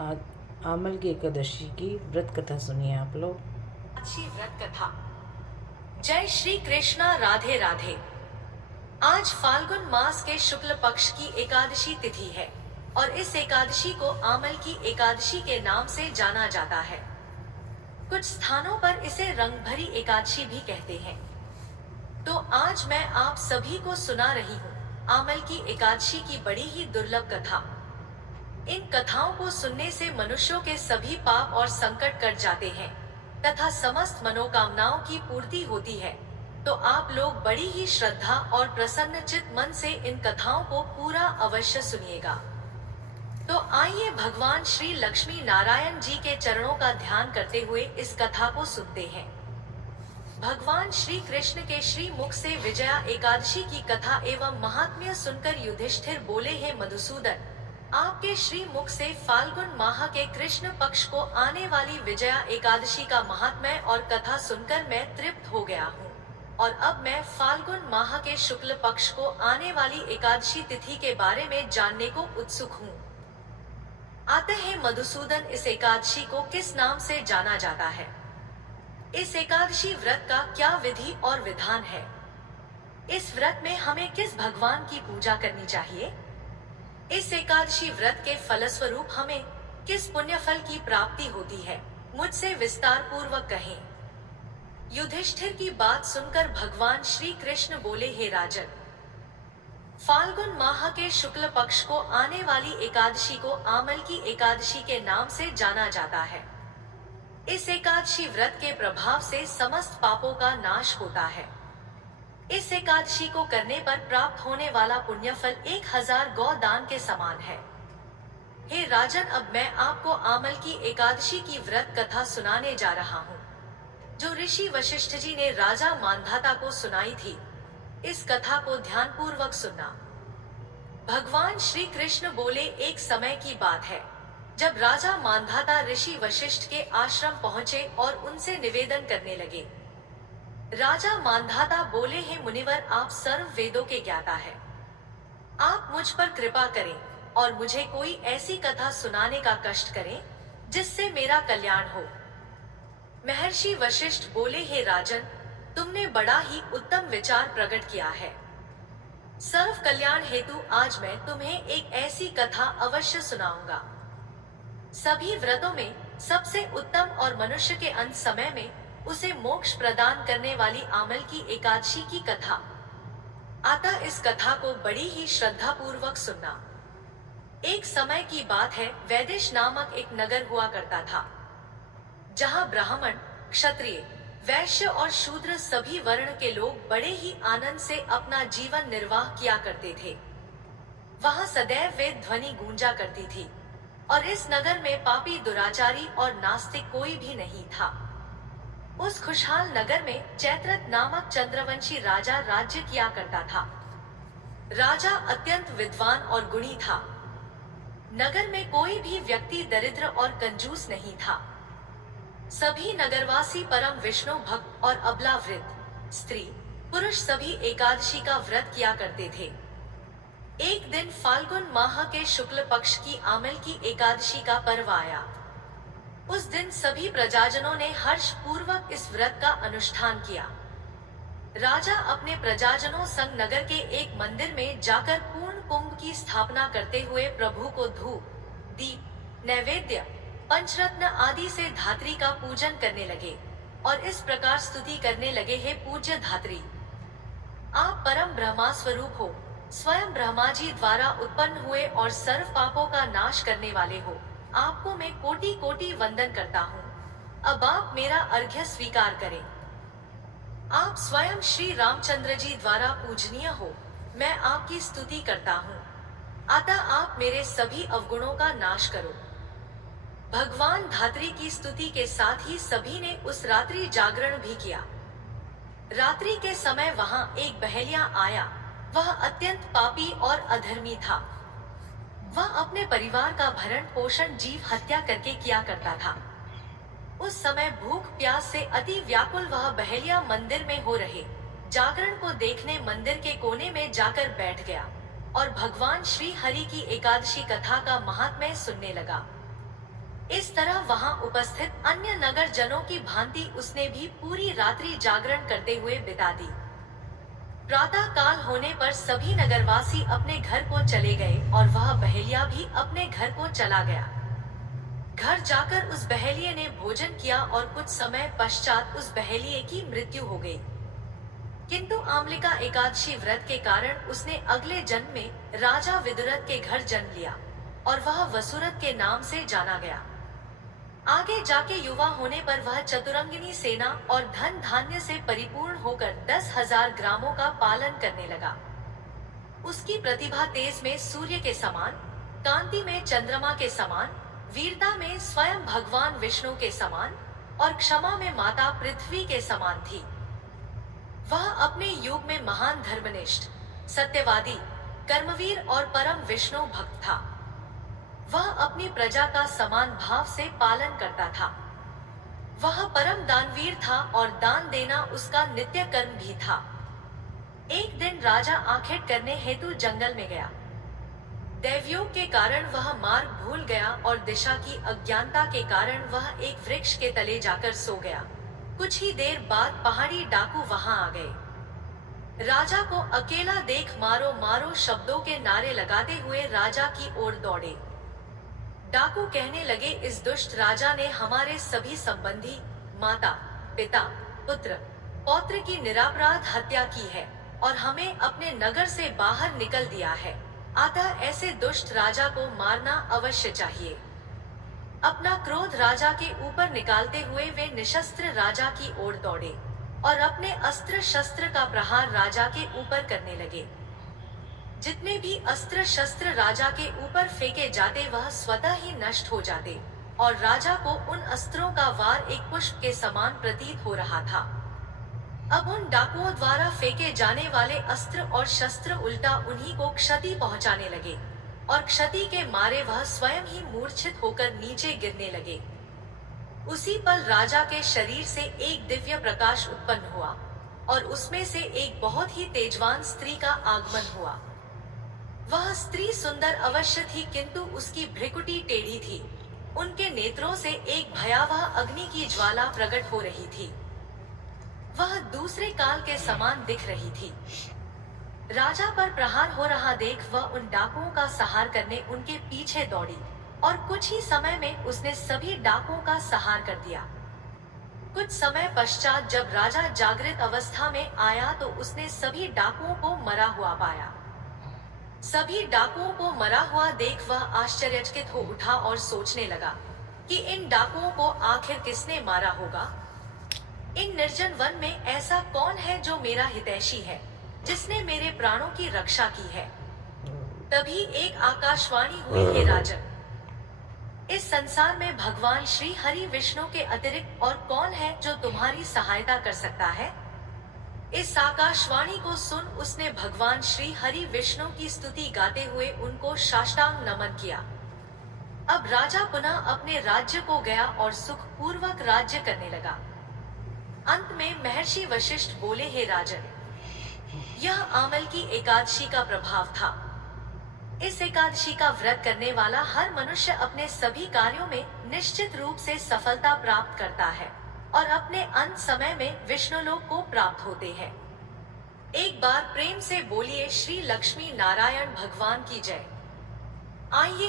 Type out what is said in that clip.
आज आमल की एकादशी की व्रत कथा सुनिए आप लोग। अच्छी व्रत कथा। जय श्री कृष्णा, राधे राधे। आज फाल्गुन मास के शुक्ल पक्ष की एकादशी तिथि है और इस एकादशी को आमल की एकादशी के नाम से जाना जाता है। कुछ स्थानों पर इसे रंग भरी एकादशी भी कहते हैं। तो आज मैं आप सभी को सुना रही हूँ आमल की एकादशी की बड़ी ही दुर्लभ कथा। इन कथाओं को सुनने से मनुष्यों के सभी पाप और संकट कट जाते हैं तथा समस्त मनोकामनाओं की पूर्ति होती है। तो आप लोग बड़ी ही श्रद्धा और प्रसन्न चित्त मन से इन कथाओं को पूरा अवश्य सुनिएगा। तो आइए भगवान श्री लक्ष्मी नारायण जी के चरणों का ध्यान करते हुए इस कथा को सुनते हैं। भगवान श्री कृष्ण के श्री मुख से विजया एकादशी की कथा एवं महात्म्य सुनकर युधिष्ठिर बोले, हे मधुसूदन, आपके श्री मुख से फाल्गुन माह के कृष्ण पक्ष को आने वाली विजया एकादशी का महात्म्य और कथा सुनकर मैं तृप्त हो गया हूँ और अब मैं फाल्गुन माह के शुक्ल पक्ष को आने वाली एकादशी तिथि के बारे में जानने को उत्सुक हूँ। अतः हे मधुसूदन, इस एकादशी को किस नाम से जाना जाता है? इस एकादशी व्रत का क्या विधि और विधान है? इस व्रत में हमें किस भगवान की पूजा करनी चाहिए? इस एकादशी व्रत के फलस्वरूप हमें किस पुण्य फल की प्राप्ति होती है? मुझसे विस्तार पूर्वक कहें। युधिष्ठिर की बात सुनकर भगवान श्री कृष्ण बोले, हे राजन, फाल्गुन माह के शुक्ल पक्ष को आने वाली एकादशी को आमल की एकादशी के नाम से जाना जाता है। इस एकादशी व्रत के प्रभाव से समस्त पापों का नाश होता है। इस एकादशी को करने पर प्राप्त होने वाला पुण्य फल 1000 गौ दान के समान है। हे राजन, अब मैं आपको आमल की एकादशी की व्रत कथा सुनाने जा रहा हूँ, जो ऋषि वशिष्ठ जी ने राजा मांधाता को सुनाई थी। इस कथा को ध्यान पूर्वक सुनना। भगवान श्री कृष्ण बोले, एक समय की बात है जब राजा मांधाता ऋषि वशिष्ठ के आश्रम पहुंचे और उनसे निवेदन करने लगे। राजा मांधाता बोले, हे मुनिवर, आप सर्व वेदों के ज्ञाता हैं। आप मुझ पर कृपा करें और मुझे कोई ऐसी कथा सुनाने का कष्ट करें जिससे मेरा कल्याण हो। महर्षि वशिष्ठ बोले, हे राजन, तुमने बड़ा ही उत्तम विचार प्रकट किया है। सर्व कल्याण हेतु आज मैं तुम्हें एक ऐसी कथा अवश्य सुनाऊंगा। सभी व्रतों में सबसे उत्तम और मनुष्य के अंत समय में उसे मोक्ष प्रदान करने वाली आमल की एकादशी की कथा। अतः इस कथा को बड़ी ही श्रद्धा पूर्वक सुनना। एक समय की बात है, वैदेश नामक एक नगर हुआ करता था, जहाँ ब्राह्मण, क्षत्रिय, वैश्य और शूद्र सभी वर्ण के लोग बड़े ही आनंद से अपना जीवन निर्वाह किया करते थे। वहाँ सदैव वेद ध्वनि गूंजा करती थी और इस नगर में पापी, दुराचारी और नास्तिक कोई भी नहीं था। उस खुशहाल नगर में चैत्रथ नामक चंद्रवंशी राजा राज्य किया करता था। राजा अत्यंत विद्वान और गुणी था। नगर में कोई भी व्यक्ति दरिद्र और कंजूस नहीं था। सभी नगरवासी परम विष्णु भक्त और अबला वृद्ध, स्त्री, पुरुष सभी एकादशी का व्रत किया करते थे। एक दिन फाल्गुन माह के शुक्ल पक्ष की आमल की एकादशी का पर्व आया। उस दिन सभी प्रजाजनों ने हर्ष पूर्वक इस व्रत का अनुष्ठान किया। राजा अपने प्रजाजनों संग नगर के एक मंदिर में जाकर पूर्ण कुंभ की स्थापना करते हुए प्रभु को धूप, दीप, नैवेद्य, पंचरत्न आदि से धात्री का पूजन करने लगे और इस प्रकार स्तुति करने लगे, हे पूज्य धात्री, आप परम ब्रह्मा स्वरूप हो, स्वयं ब्रह्मा जी द्वारा उत्पन्न हुए और सर्व पापों का नाश करने वाले हो। आपको मैं कोटि कोटि वंदन करता हूँ। अब आप मेरा अर्घ्य स्वीकार करें। आप स्वयं श्री रामचंद्र जी द्वारा पूजनीय हो। मैं आपकी स्तुति करता हूँ, अतः आप मेरे सभी अवगुणों का नाश करो। भगवान धात्री की स्तुति के साथ ही सभी ने उस रात्रि जागरण भी किया। रात्रि के समय वहां एक बहेलिया आया। वह अत्यंत पापी और अधर्मी था। वह अपने परिवार का भरण पोषण जीव हत्या करके किया करता था। उस समय भूख प्यास से अति व्याकुल वह बहेलिया मंदिर में हो रहे जागरण को देखने मंदिर के कोने में जाकर बैठ गया और भगवान श्री हरि की एकादशी कथा का महात्म्य सुनने लगा। इस तरह वहां उपस्थित अन्य नगर जनों की भांति उसने भी पूरी रात्रि जागरण करते हुए बिता दी। प्रातः काल होने पर सभी नगरवासी अपने घर को चले गए और वह बहेलिया भी अपने घर को चला गया। घर जाकर उस बहेलिये ने भोजन किया और कुछ समय पश्चात उस बहेलिये की मृत्यु हो गई। किंतु आमलिका एकादशी व्रत के कारण उसने अगले जन्म में राजा विदुरथ के घर जन्म लिया और वह वसुरथ के नाम से जाना गया। आगे जाके युवा होने पर वह चतुरंगिनी सेना और धन धान्य से परिपूर्ण होकर 10,000 ग्रामों का पालन करने लगा। उसकी प्रतिभा तेज में सूर्य के समान, कांति में चंद्रमा के समान, वीरता में स्वयं भगवान विष्णु के समान और क्षमा में माता पृथ्वी के समान थी। वह अपने युग में महान धर्मनिष्ठ, सत्यवादी, कर्मवीर और परम विष्णु भक्त था। वह अपनी प्रजा का समान भाव से पालन करता था। वह परम दानवीर था और दान देना उसका नित्य कर्म भी था। एक दिन राजा आखेट करने हेतु जंगल में गया। दैवयोग के कारण वह मार्ग भूल गया और दिशा की अज्ञानता के कारण वह एक वृक्ष के तले जाकर सो गया। कुछ ही देर बाद पहाड़ी डाकू वहां आ गए। राजा को अकेला देख मारो मारो शब्दों के नारे लगाते हुए राजा की ओर दौड़े। डाकू कहने लगे, इस दुष्ट राजा ने हमारे सभी संबंधी, माता, पिता, पुत्र, पौत्र की निरापराध हत्या की है और हमें अपने नगर से बाहर निकल दिया है। अतः ऐसे दुष्ट राजा को मारना अवश्य चाहिए। अपना क्रोध राजा के ऊपर निकालते हुए वे निशस्त्र राजा की ओर दौड़े और अपने अस्त्र शस्त्र का प्रहार राजा के ऊपर करने लगे। जितने भी अस्त्र शस्त्र राजा के ऊपर फेंके जाते वह स्वतः ही नष्ट हो जाते और राजा को उन अस्त्रों का वार एक पुष्प के समान प्रतीत हो रहा था। अब उन डाकुओं द्वारा फेंके जाने वाले अस्त्र और शस्त्र उल्टा उन्हीं को क्षति पहुंचाने लगे और क्षति के मारे वह स्वयं ही मूर्छित होकर नीचे गिरने लगे। उसी पल राजा के शरीर से एक दिव्य प्रकाश उत्पन्न हुआ और उसमें से एक बहुत ही तेजवान स्त्री का आगमन हुआ। वह स्त्री सुंदर अवश्य थी, किंतु उसकी भ्रिकुटी टेढ़ी थी। उनके नेत्रों से एक भयावह अग्नि की ज्वाला प्रकट हो रही थी। वह दूसरे काल के समान दिख रही थी। राजा पर प्रहार हो रहा देख वह उन डाकुओं का संहार करने उनके पीछे दौड़ी और कुछ ही समय में उसने सभी डाकुओं का संहार कर दिया। कुछ समय पश्चात जब राजा जागृत अवस्था में आया तो उसने सभी डाकुओं को मरा हुआ पाया। सभी डाकुओं को मरा हुआ देख वह आश्चर्यचकित हो उठा और सोचने लगा कि इन डाकुओं को आखिर किसने मारा होगा। इन निर्जन वन में ऐसा कौन है जो मेरा हितैषी है, जिसने मेरे प्राणों की रक्षा की है। तभी एक आकाशवाणी हुई, हे राजन, इस संसार में भगवान श्री हरि विष्णु के अतिरिक्त और कौन है जो तुम्हारी सहायता कर सकता है। इस आकाशवाणी को सुन उसने भगवान श्री हरि विष्णु की स्तुति गाते हुए उनको साष्टांग नमन किया। अब राजा पुनः अपने राज्य को गया और सुख पूर्वक राज्य करने लगा। अंत में महर्षि वशिष्ठ बोले, हे राजन, यह आमल की एकादशी का प्रभाव था। इस एकादशी का व्रत करने वाला हर मनुष्य अपने सभी कार्यों में निश्चित रूप से सफलता प्राप्त करता है और अपने अंत समय में विष्णुलोक को प्राप्त होते हैं। एक बार प्रेम से बोलिए, श्री लक्ष्मी नारायण भगवान की जय। आइए